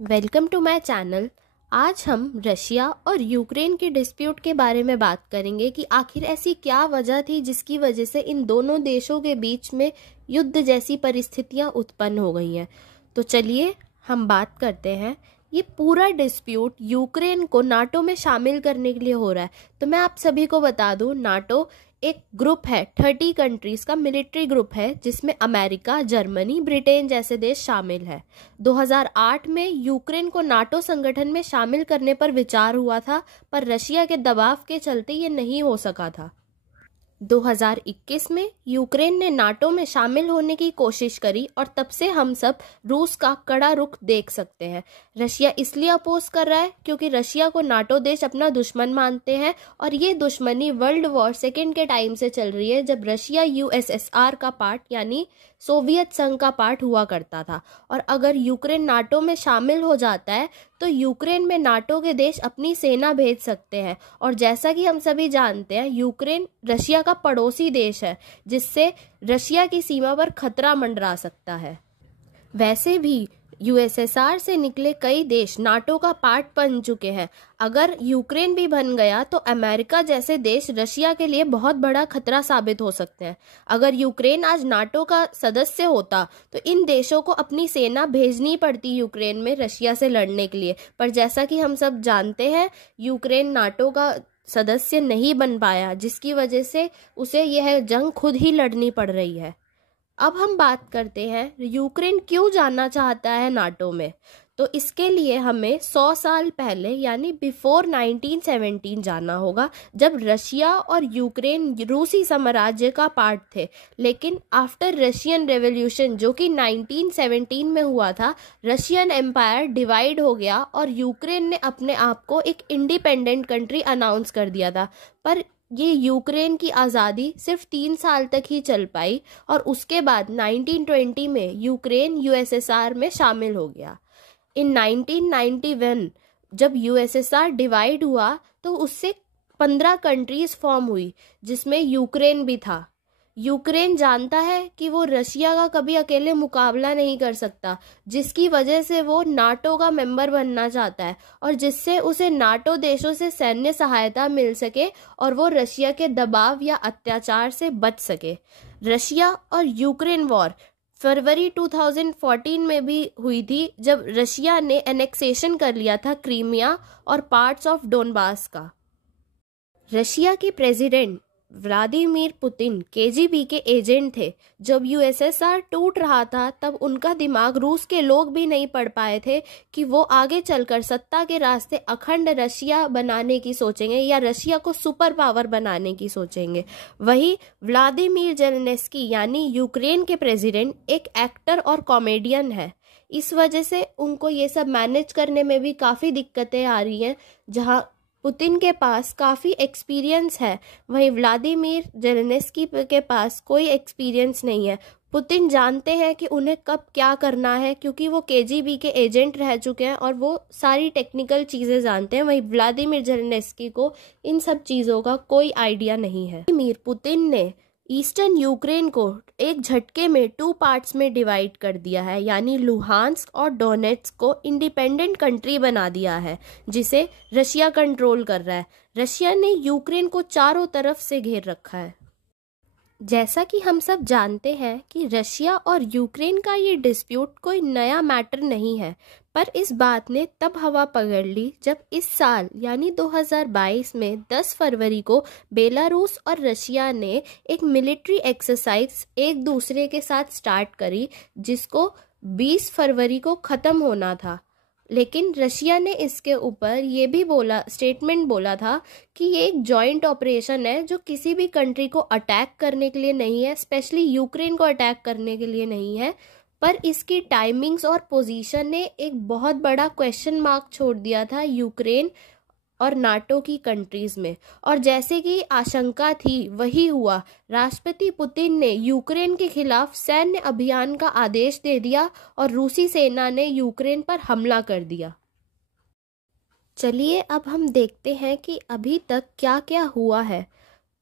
Welcome to my channel. आज हम Russia और यूक्रेन के डिस्प्यूट के बारे में बात करेंगे कि आखिर ऐसी क्या वजह थी जिसकी वजह से इन दोनों देशों के बीच में युद्ध जैसी परिस्थितियां उत्पन्न हो गई हैं। तो चलिए हम बात करते हैं। ये पूरा डिस्प्यूट यूक्रेन को नाटो में शामिल करने के लिए हो रहा है। तो मैं आप सभी को बता दूं, नाटो एक ग्रुप है, 30 कंट्रीज का मिलिट्री ग्रुप है जिसमें अमेरिका, जर्मनी, ब्रिटेन जैसे देश शामिल है। 2008 में यूक्रेन को नाटो संगठन में शामिल करने पर विचार हुआ था, पर रशिया के दबाव के चलते ये नहीं हो सका था। 2021 में यूक्रेन ने नाटो में शामिल होने की कोशिश करी और तब से हम सब रूस का कड़ा रुख देख सकते हैं। रशिया इसलिए अपोज कर रहा है क्योंकि रशिया को नाटो देश अपना दुश्मन मानते हैं और ये दुश्मनी वर्ल्ड वॉर सेकेंड के टाइम से चल रही है, जब रशिया यूएसएसआर का पार्ट यानी सोवियत संघ का पार्ट हुआ करता था। और अगर यूक्रेन नाटो में शामिल हो जाता है तो यूक्रेन में नाटो के देश अपनी सेना भेज सकते हैं। और जैसा कि हम सभी जानते हैं, यूक्रेन रशिया का पड़ोसी देश है जिससे रशिया की सीमा पर खतरा मंडरा सकता है। वैसे भी यूएसएसआर से निकले कई देश नाटो का पार्ट बन चुके हैं। अगर यूक्रेन भी बन गया तो अमेरिका जैसे देश रशिया के लिए बहुत बड़ा खतरा साबित हो सकते हैं। अगर यूक्रेन आज नाटो का सदस्य होता तो इन देशों को अपनी सेना भेजनी पड़ती यूक्रेन में रशिया से लड़ने के लिए। पर जैसा कि हम सब जानते हैं, यूक्रेन नाटो का सदस्य नहीं बन पाया, जिसकी वजह से उसे यह जंग खुद ही लड़नी पड़ रही है। अब हम बात करते हैं यूक्रेन क्यों जाना चाहता है नाटो में। तो इसके लिए हमें 100 साल पहले यानी बिफोर 1917 जाना होगा, जब रशिया और यूक्रेन रूसी साम्राज्य का पार्ट थे। लेकिन आफ्टर रशियन रेवोल्यूशन जो कि 1917 में हुआ था, रशियन एम्पायर डिवाइड हो गया और यूक्रेन ने अपने आप को एक इंडिपेंडेंट कंट्री अनाउंस कर दिया था। पर ये यूक्रेन की आज़ादी सिर्फ 3 साल तक ही चल पाई और उसके बाद 1920 में यूक्रेन यूएसएसआर में शामिल हो गया। इन 1991 जब यूएसएसआर डिवाइड हुआ तो उससे 15 कंट्रीज फॉर्म हुई, जिसमें यूक्रेन भी था। यूक्रेन जानता है कि वो रशिया का कभी अकेले मुकाबला नहीं कर सकता, जिसकी वजह से वो नाटो का मेंबर बनना चाहता है और जिससे उसे नाटो देशों से सैन्य सहायता मिल सके और वो रशिया के दबाव या अत्याचार से बच सके। रशिया और यूक्रेन वॉर फरवरी 2014 में भी हुई थी, जब रशिया ने एनेक्सेशन कर लिया था क्रीमिया और पार्ट्स ऑफ डोनबास का। रशिया के प्रेसिडेंट व्लादिमीर पुतिन केजीबी के एजेंट थे। जब यूएसएसआर टूट रहा था तब उनका दिमाग रूस के लोग भी नहीं पढ़ पाए थे कि वो आगे चलकर सत्ता के रास्ते अखंड रशिया बनाने की सोचेंगे या रशिया को सुपर पावर बनाने की सोचेंगे। वही व्लादिमीर जेलेंस्की यानी यूक्रेन के प्रेसिडेंट एक एक्टर और कॉमेडियन है। इस वजह से उनको ये सब मैनेज करने में भी काफ़ी दिक्कतें आ रही हैं। जहाँ पुतिन के पास काफ़ी एक्सपीरियंस है, वहीं व्लादिमीर जेलेंस्की के पास कोई एक्सपीरियंस नहीं है। पुतिन जानते हैं कि उन्हें कब क्या करना है क्योंकि वो केजीबी के एजेंट रह चुके हैं और वो सारी टेक्निकल चीज़ें जानते हैं। वहीं व्लादिमीर जेलेंस्की को इन सब चीज़ों का कोई आइडिया नहीं है। व्लादिमीर पुतिन ने ईस्टर्न यूक्रेन को एक झटके में 2 पार्ट्स में डिवाइड कर दिया है, यानी लुहांस्क और डोनेट्स्क को इंडिपेंडेंट कंट्री बना दिया है, जिसे रशिया कंट्रोल कर रहा है। रशिया ने यूक्रेन को चारों तरफ से घेर रखा है। जैसा कि हम सब जानते हैं कि रशिया और यूक्रेन का ये डिस्प्यूट कोई नया मैटर नहीं है, पर इस बात ने तब हवा पकड़ ली जब इस साल यानी 2022 में 10 फरवरी को बेलारूस और रशिया ने एक मिलिट्री एक्सरसाइज एक दूसरे के साथ स्टार्ट करी, जिसको 20 फरवरी को ख़त्म होना था। लेकिन रशिया ने इसके ऊपर ये भी स्टेटमेंट बोला था कि ये एक जॉइंट ऑपरेशन है जो किसी भी कंट्री को अटैक करने के लिए नहीं है, स्पेशली यूक्रेन को अटैक करने के लिए नहीं है। पर इसकी टाइमिंग्स और पोजीशन ने एक बहुत बड़ा क्वेश्चन मार्क छोड़ दिया था यूक्रेन और नाटो की कंट्रीज में। और जैसे कि आशंका थी वही हुआ। राष्ट्रपति पुतिन ने यूक्रेन के खिलाफ सैन्य अभियान का आदेश दे दिया और रूसी सेना ने यूक्रेन पर हमला कर दिया। चलिए अब हम देखते हैं कि अभी तक क्या क्या हुआ है।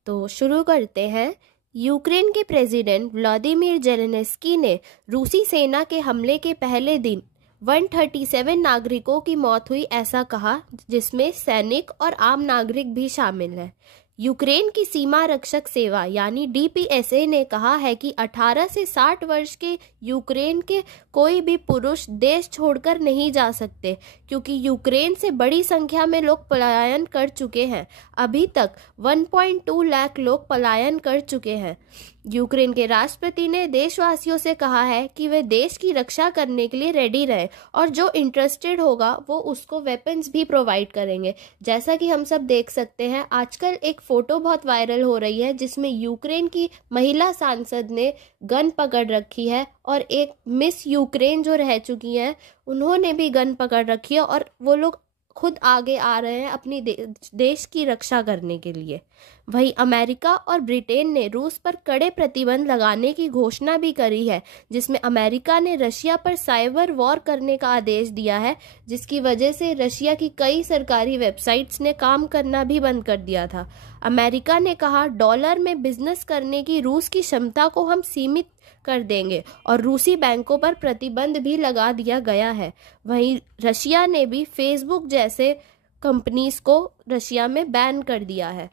तो शुरू करते हैं। यूक्रेन के प्रेसिडेंट व्लादिमीर जेलेंस्की ने रूसी सेना के हमले के पहले दिन 137 नागरिकों की मौत हुई, ऐसा कहा, जिसमें सैनिक और आम नागरिक भी शामिल हैं। यूक्रेन की सीमा रक्षक सेवा यानी डीपीएसए ने कहा है कि 18 से 60 वर्ष के यूक्रेन के कोई भी पुरुष देश छोड़कर नहीं जा सकते, क्योंकि यूक्रेन से बड़ी संख्या में लोग पलायन कर चुके हैं। अभी तक 1.2 लाख लोग पलायन कर चुके हैं। यूक्रेन के राष्ट्रपति ने देशवासियों से कहा है कि वे देश की रक्षा करने के लिए रेडी रहें और जो इंटरेस्टेड होगा वो उसको वेपन्स भी प्रोवाइड करेंगे। जैसा कि हम सब देख सकते हैं, आजकल एक फोटो बहुत वायरल हो रही है जिसमें यूक्रेन की महिला सांसद ने गन पकड़ रखी है और एक मिस यूक्रेन जो रह चुकी हैं उन्होंने भी गन पकड़ रखी है और वो लोग खुद आगे आ रहे हैं अपनी देश की रक्षा करने के लिए। वहीं अमेरिका और ब्रिटेन ने रूस पर कड़े प्रतिबंध लगाने की घोषणा भी करी है, जिसमें अमेरिका ने रशिया पर साइबर वॉर करने का आदेश दिया है, जिसकी वजह से रशिया की कई सरकारी वेबसाइट्स ने काम करना भी बंद कर दिया था। अमेरिका ने कहा, डॉलर में बिजनेस करने की रूस की क्षमता को हम सीमित कर देंगे और रूसी बैंकों पर प्रतिबंध भी लगा दिया गया है। वहीं रशिया ने भी फेसबुक जैसे कंपनीज को रशिया में बैन कर दिया है।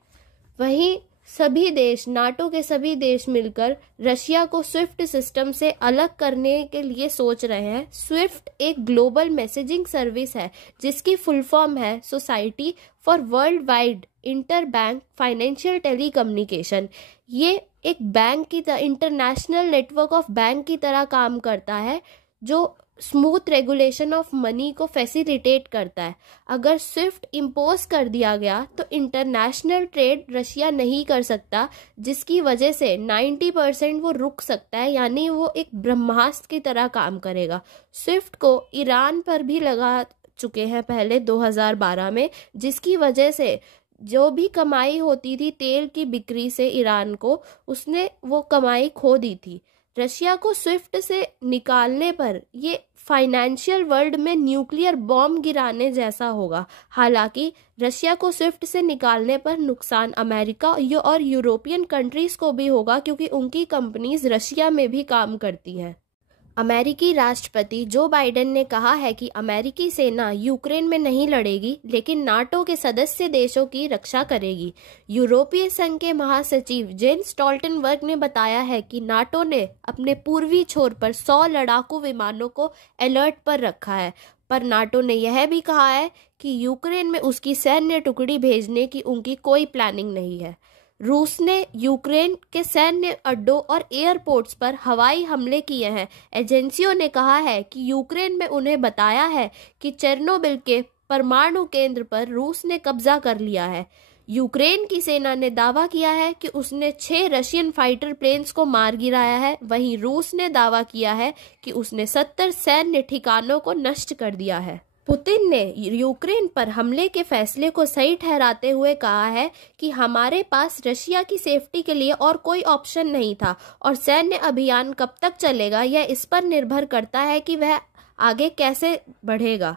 वहीं सभी देश, नाटो के सभी देश मिलकर रशिया को स्विफ्ट सिस्टम से अलग करने के लिए सोच रहे हैं। स्विफ्ट एक ग्लोबल मैसेजिंग सर्विस है जिसकी फुल फॉर्म है society for world wide inter bank financial telecommunication. ये एक बैंक की तरह, इंटरनेशनल नेटवर्क ऑफ बैंक की तरह काम करता है जो स्मूथ रेगुलेशन ऑफ मनी को फैसिलिटेट करता है। अगर स्विफ्ट इम्पोज कर दिया गया तो इंटरनेशनल ट्रेड रशिया नहीं कर सकता, जिसकी वजह से 90% वो रुक सकता है, यानी वो एक ब्रह्मास्त्र की तरह काम करेगा। स्विफ्ट को ईरान पर भी लगा चुके हैं पहले 2012 में, जिसकी वजह से जो भी कमाई होती थी तेल की बिक्री से ईरान को, उसने वो कमाई खो दी थी। रशिया को स्विफ्ट से निकालने पर ये फाइनेंशियल वर्ल्ड में न्यूक्लियर बॉम्ब गिराने जैसा होगा। हालांकि रशिया को स्विफ्ट से निकालने पर नुकसान अमेरिका और यूरोपियन कंट्रीज को भी होगा, क्योंकि उनकी कंपनीज रशिया में भी काम करती हैं। अमेरिकी राष्ट्रपति जो बाइडेन ने कहा है कि अमेरिकी सेना यूक्रेन में नहीं लड़ेगी, लेकिन नाटो के सदस्य देशों की रक्षा करेगी। यूरोपीय संघ के महासचिव जेन्स स्टोल्टनबर्ग ने बताया है कि नाटो ने अपने पूर्वी छोर पर 100 लड़ाकू विमानों को अलर्ट पर रखा है, पर नाटो ने यह भी कहा है कि यूक्रेन में उसकी सैन्य टुकड़ी भेजने की उनकी कोई प्लानिंग नहीं है। रूस ने यूक्रेन के सैन्य अड्डों और एयरपोर्ट्स पर हवाई हमले किए हैं। एजेंसियों ने कहा है कि यूक्रेन में उन्हें बताया है कि चेर्नोबिल के परमाणु केंद्र पर रूस ने कब्जा कर लिया है। यूक्रेन की सेना ने दावा किया है कि उसने 6 रशियन फाइटर प्लेन्स को मार गिराया है। वहीं रूस ने दावा किया है कि उसने 70 सैन्य ठिकानों को नष्ट कर दिया है। पुतिन ने यूक्रेन पर हमले के फैसले को सही ठहराते हुए कहा है कि हमारे पास रशिया की सेफ्टी के लिए और कोई ऑप्शन नहीं था और सैन्य अभियान कब तक चलेगा यह इस पर निर्भर करता है कि वह आगे कैसे बढ़ेगा।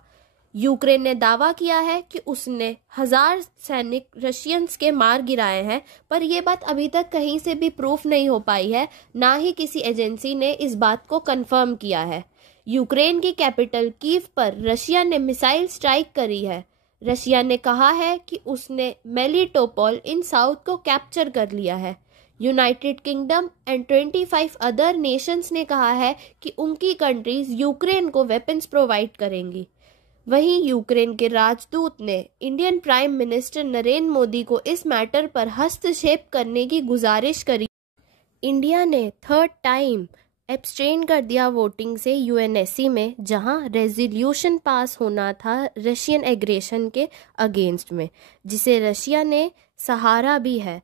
यूक्रेन ने दावा किया है कि उसने 1000 सैनिक रशियंस के मार गिराए हैं, पर यह बात अभी तक कहीं से भी प्रूफ नहीं हो पाई है, ना ही किसी एजेंसी ने इस बात को कंफर्म किया है। यूक्रेन की कैपिटल कीव पर रशिया ने मिसाइल स्ट्राइक करी है। रशिया ने कहा है कि उसने मेलिटोपोल इन साउथ को कैप्चर कर लिया है। United kingdom and 25 other Nations ने कहा है कि उनकी कंट्रीज यूक्रेन को वेपन्स प्रोवाइड करेंगी। वहीं यूक्रेन के राजदूत ने Indian prime minister Narendra Modi को इस मैटर पर हस्तक्षेप करने की गुजारिश करी। इंडिया ने 3rd टाइम एब्सटेन कर दिया वोटिंग से यूएनएससी में, जहां रेजोल्यूशन पास होना था रशियन एग्रेशन के अगेंस्ट में, जिसे रशिया ने सहारा भी है।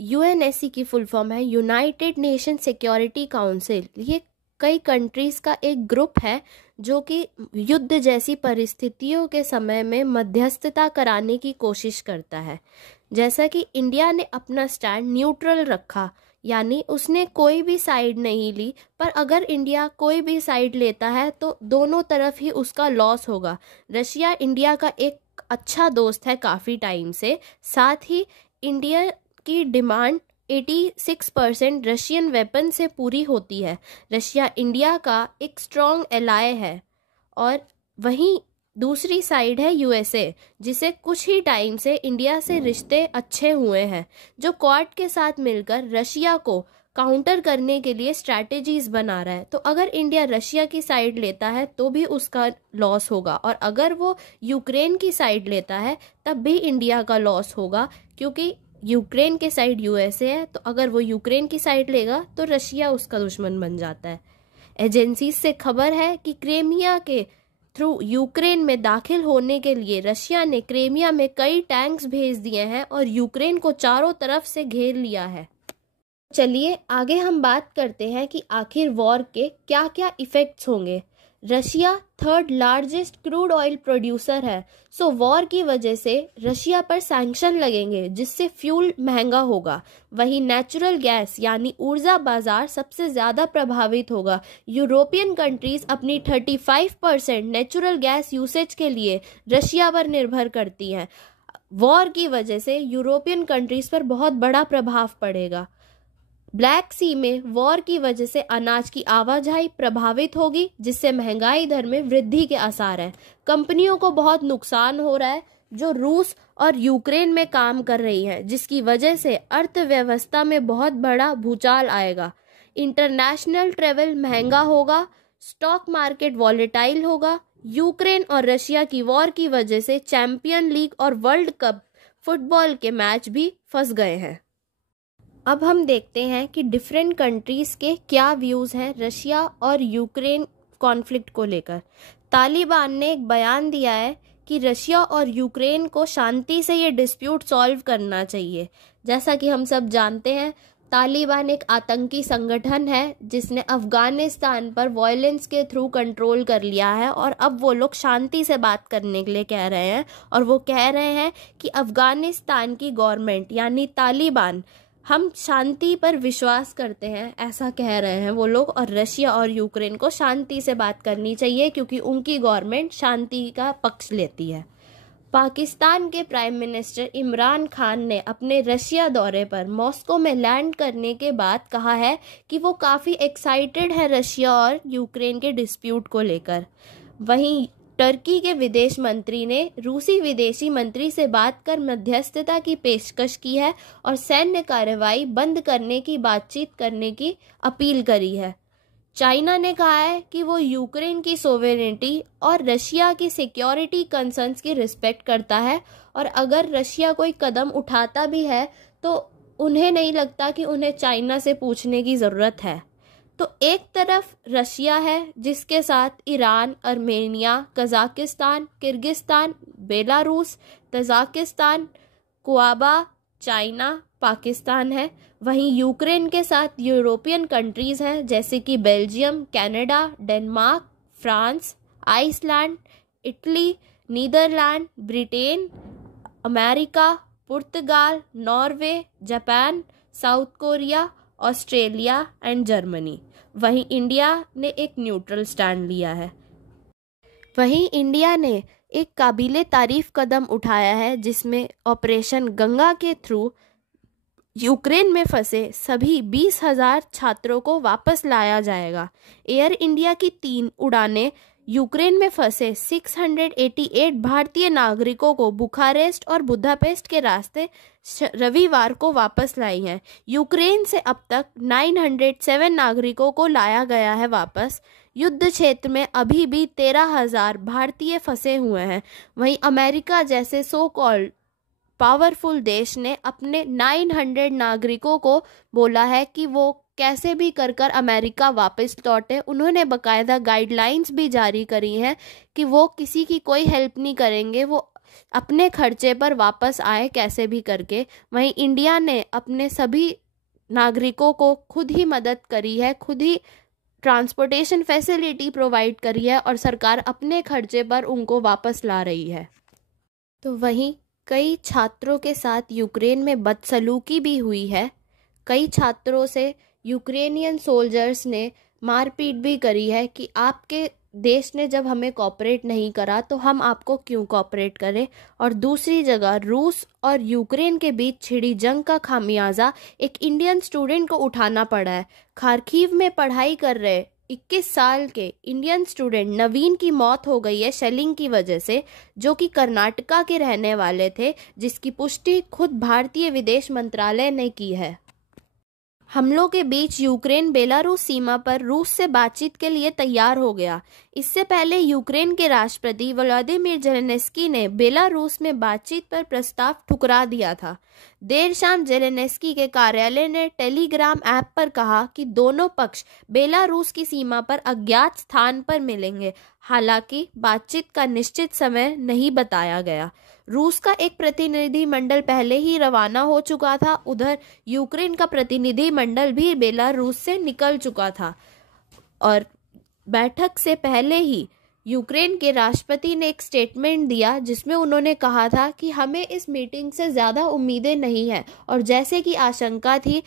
यूएनएससी की फुल फॉर्म है यूनाइटेड नेशन सिक्योरिटी काउंसिल। ये कई कंट्रीज का एक ग्रुप है जो कि युद्ध जैसी परिस्थितियों के समय में मध्यस्थता कराने की कोशिश करता है। जैसा कि इंडिया ने अपना स्टैंड न्यूट्रल रखा, यानी उसने कोई भी साइड नहीं ली, पर अगर इंडिया कोई भी साइड लेता है तो दोनों तरफ ही उसका लॉस होगा। रशिया इंडिया का एक अच्छा दोस्त है काफ़ी टाइम से, साथ ही इंडिया की डिमांड 86% रशियन वेपन से पूरी होती है। रशिया इंडिया का एक स्ट्रॉन्ग एलाय है और वहीं दूसरी साइड है यूएसए, जिसे कुछ ही टाइम से इंडिया से रिश्ते अच्छे हुए हैं, जो क्वाड के साथ मिलकर रशिया को काउंटर करने के लिए स्ट्रैटेजीज बना रहा है। तो अगर इंडिया रशिया की साइड लेता है तो भी उसका लॉस होगा, और अगर वो यूक्रेन की साइड लेता है तब भी इंडिया का लॉस होगा, क्योंकि यूक्रेन के साइड यूएसए है। तो अगर वो यूक्रेन की साइड लेगा तो रशिया उसका दुश्मन बन जाता है। एजेंसी से खबर है कि क्रीमिया के थ्रू यूक्रेन में दाखिल होने के लिए रशिया ने क्रीमिया में कई टैंक्स भेज दिए हैं और यूक्रेन को चारों तरफ से घेर लिया है। चलिए आगे हम बात करते हैं कि आखिर वॉर के क्या क्या इफेक्ट्स होंगे। Russia third largest crude oil producer है, सो वॉर की वजह से रशिया पर सैंक्शन लगेंगे, जिससे फ्यूल महंगा होगा। वहीं नेचुरल गैस यानी ऊर्जा बाजार सबसे ज़्यादा प्रभावित होगा। यूरोपियन कंट्रीज अपनी 35% नेचुरल गैस यूसेज के लिए रशिया पर निर्भर करती हैं। वॉर की वजह से यूरोपियन कंट्रीज पर बहुत बड़ा प्रभाव पड़ेगा। ब्लैक सी में वॉर की वजह से अनाज की आवाजाही प्रभावित होगी, जिससे महंगाई दर में वृद्धि के आसार हैं। कंपनियों को बहुत नुकसान हो रहा है जो रूस और यूक्रेन में काम कर रही हैं, जिसकी वजह से अर्थव्यवस्था में बहुत बड़ा भूचाल आएगा। इंटरनेशनल ट्रेवल महंगा होगा, स्टॉक मार्केट वॉलेटाइल होगा। यूक्रेन और रशिया की वॉर की वजह से चैंपियन लीग और वर्ल्ड कप फुटबॉल के मैच भी फंस गए हैं। अब हम देखते हैं कि डिफरेंट कंट्रीज़ के क्या व्यूज़ हैं रशिया और यूक्रेन कॉन्फ्लिक्ट को लेकर। तालिबान ने एक बयान दिया है कि रशिया और यूक्रेन को शांति से ये डिस्प्यूट सॉल्व करना चाहिए। जैसा कि हम सब जानते हैं, तालिबान एक आतंकी संगठन है जिसने अफ़गानिस्तान पर वायलेंस के थ्रू कंट्रोल कर लिया है, और अब वो लोग शांति से बात करने के लिए कह रहे हैं। और वो कह रहे हैं कि अफ़गानिस्तान की गवर्नमेंट यानी तालिबान, हम शांति पर विश्वास करते हैं, ऐसा कह रहे हैं वो लोग। और रशिया और यूक्रेन को शांति से बात करनी चाहिए क्योंकि उनकी गवर्नमेंट शांति का पक्ष लेती है। पाकिस्तान के प्राइम मिनिस्टर इमरान खान ने अपने रशिया दौरे पर मॉस्को में लैंड करने के बाद कहा है कि वो काफ़ी एक्साइटेड है रशिया और यूक्रेन के डिस्प्यूट को लेकर। वहीं टर्की के विदेश मंत्री ने रूसी विदेशी मंत्री से बात कर मध्यस्थता की पेशकश की है और सैन्य कार्रवाई बंद करने की बातचीत करने की अपील करी है। चाइना ने कहा है कि वो यूक्रेन की सोवेरेनिटी और रशिया की सिक्योरिटी कंसर्न्स की रिस्पेक्ट करता है, और अगर रशिया कोई कदम उठाता भी है तो उन्हें नहीं लगता कि उन्हें चाइना से पूछने की ज़रूरत है। तो एक तरफ रशिया है जिसके साथ Iran, Armenia, Kazakhstan, Kyrgyzstan, Belarus, Tajikistan, Cuba, China, Pakistan है। वहीं यूक्रेन के साथ यूरोपियन कंट्रीज़ हैं जैसे कि Belgium, Canada, Denmark, France, Iceland, Italy, Netherland, Britain, America, पुर्तगाल, Norway, Japan, South Korea, Australia and Germany. वहीं इंडिया ने एक न्यूट्रल स्टैंड लिया है। वहीं इंडिया ने एक काबिले तारीफ कदम उठाया है जिसमें ऑपरेशन गंगा के थ्रू यूक्रेन में फंसे सभी 20,000 छात्रों को वापस लाया जाएगा। एयर इंडिया की 3 उड़ानें यूक्रेन में फंसे 688 भारतीय नागरिकों को बुखारेस्ट और बुदापेस्ट के रास्ते रविवार को वापस लाई हैं। यूक्रेन से अब तक 907 नागरिकों को लाया गया है वापस। युद्ध क्षेत्र में अभी भी 13,000 भारतीय फंसे हुए हैं। वहीं अमेरिका जैसे सो कॉल्ड पावरफुल देश ने अपने 900 नागरिकों को बोला है कि वो कैसे भी कर अमेरिका वापस लौटे। उन्होंने बकायदा गाइडलाइंस भी जारी करी हैं कि वो किसी की कोई हेल्प नहीं करेंगे, वो अपने खर्चे पर वापस आए कैसे भी करके। वहीं इंडिया ने अपने सभी नागरिकों को खुद ही मदद करी है, खुद ही ट्रांसपोर्टेशन फैसिलिटी प्रोवाइड करी है और सरकार अपने खर्चे पर उनको वापस ला रही है। तो वहीं कई छात्रों के साथ यूक्रेन में बदसलूकी भी हुई है। कई छात्रों से यूक्रेनियन सोल्जर्स ने मारपीट भी करी है कि आपके देश ने जब हमें कॉपरेट नहीं करा तो हम आपको क्यों कॉपरेट करें। और दूसरी जगह रूस और यूक्रेन के बीच छिड़ी जंग का खामियाजा एक इंडियन स्टूडेंट को उठाना पड़ा है। खार्किव में पढ़ाई कर रहे 21 साल के इंडियन स्टूडेंट नवीन की मौत हो गई है शेलिंग की वजह से, जो कि कर्नाटका के रहने वाले थे, जिसकी पुष्टि खुद भारतीय विदेश मंत्रालय ने की है। हमलों के बीच यूक्रेन बेलारूस सीमा पर रूस से बातचीत के लिए तैयार हो गया। इससे पहले यूक्रेन के राष्ट्रपति व्लादिमीर जेलेंस्की ने बेलारूस में बातचीत पर प्रस्ताव ठुकरा दिया था। देर शाम जेलेंस्की के कार्यालय ने टेलीग्राम ऐप पर कहा कि दोनों पक्ष बेलारूस की सीमा पर अज्ञात स्थान पर मिलेंगे। हालांकि बातचीत का निश्चित समय नहीं बताया गया। रूस का एक प्रतिनिधि मंडल पहले ही रवाना हो चुका था। उधर यूक्रेन का प्रतिनिधि मंडल भी बेलारूस से निकल चुका था और बैठक से पहले ही यूक्रेन के राष्ट्रपति ने एक स्टेटमेंट दिया जिसमें उन्होंने कहा था कि हमें इस मीटिंग से ज़्यादा उम्मीदें नहीं हैं, और जैसे कि आशंका थी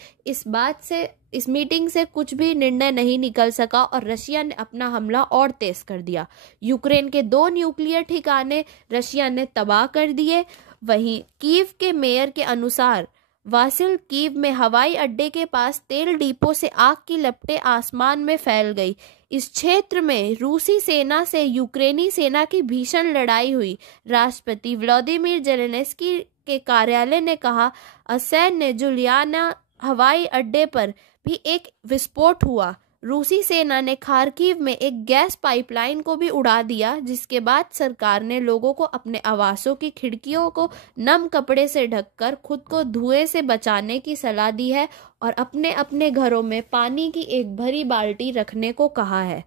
इस मीटिंग से कुछ भी निर्णय नहीं निकल सका और रशिया ने अपना हमला और तेज कर दिया। यूक्रेन के 2 न्यूक्लियर ठिकाने रशिया ने तबाह कर दिए। वहीं कीव के मेयर के अनुसार वासिल कीव में हवाई अड्डे के पास तेल डिपो से आग की लपटें आसमान में फैल गई। इस क्षेत्र में रूसी सेना से यूक्रेनी सेना की भीषण लड़ाई हुई। राष्ट्रपति व्लादिमीर जेलेंस्की के कार्यालय ने कहा, असैन्य जुलियाना हवाई अड्डे पर भी एक विस्फोट हुआ। रूसी सेना ने खार्किव में एक गैस पाइपलाइन को भी उड़ा दिया, जिसके बाद सरकार ने लोगों को अपने आवासों की खिड़कियों को नम कपड़े से ढककर खुद को धुएं से बचाने की सलाह दी है और अपने अपने घरों में पानी की एक भरी बाल्टी रखने को कहा है।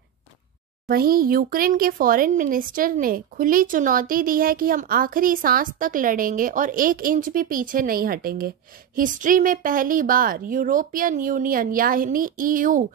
वहीं यूक्रेन के फॉरेन मिनिस्टर ने खुली चुनौती दी है कि हम आखिरी सांस तक लड़ेंगे और 1 इंच भी पीछे नहीं हटेंगे। हिस्ट्री में पहली बार यूरोपियन यूनियन यानी EU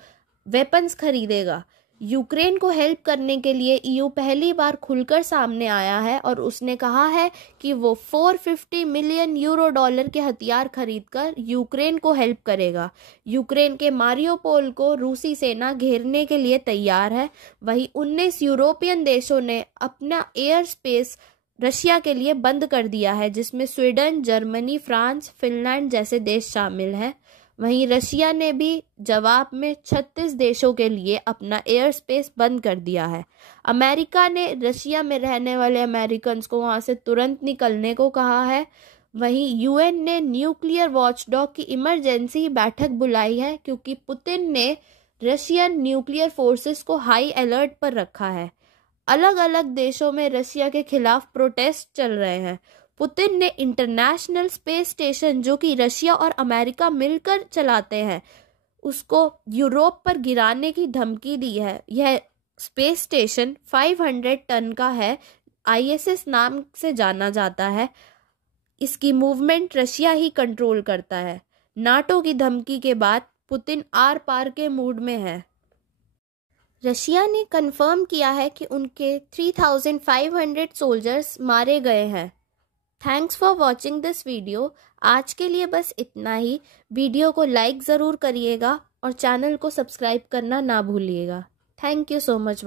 वेपन्स खरीदेगा। यूक्रेन को हेल्प करने के लिए EU पहली बार खुलकर सामने आया है और उसने कहा है कि वो 450 मिलियन यूरो के हथियार खरीदकर यूक्रेन को हेल्प करेगा। यूक्रेन के मारियोपोल को रूसी सेना घेरने के लिए तैयार है। वहीं 19 यूरोपियन देशों ने अपना एयर स्पेस रशिया के लिए बंद कर दिया है, जिसमें स्वीडन, जर्मनी, फ्रांस, फिनलैंड जैसे देश शामिल हैं। वहीं रशिया ने भी जवाब में 36 देशों के लिए अपना एयर स्पेस बंद कर दिया है। अमेरिका ने रशिया में रहने वाले अमेरिकन्स को वहां से तुरंत निकलने को कहा है। वहीं UN ने न्यूक्लियर वॉचडॉग की इमरजेंसी बैठक बुलाई है, क्योंकि पुतिन ने रशियन न्यूक्लियर फोर्सेस को हाई अलर्ट पर रखा है। अलग अलग देशों में रशिया के खिलाफ प्रोटेस्ट चल रहे हैं। पुतिन ने इंटरनेशनल स्पेस स्टेशन, जो कि रशिया और अमेरिका मिलकर चलाते हैं, उसको यूरोप पर गिराने की धमकी दी है। यह स्पेस स्टेशन 500 टन का है, ISS नाम से जाना जाता है। इसकी मूवमेंट रशिया ही कंट्रोल करता है। नाटो की धमकी के बाद पुतिन आर पार के मूड में है। रशिया ने कंफर्म किया है कि उनके 3500 सोल्जर्स मारे गए हैं। Thanks for watching this video. आज के लिए बस इतना ही। वीडियो को लाइक ज़रूर करिएगा और चैनल को सब्सक्राइब करना ना भूलिएगा। Thank you so much.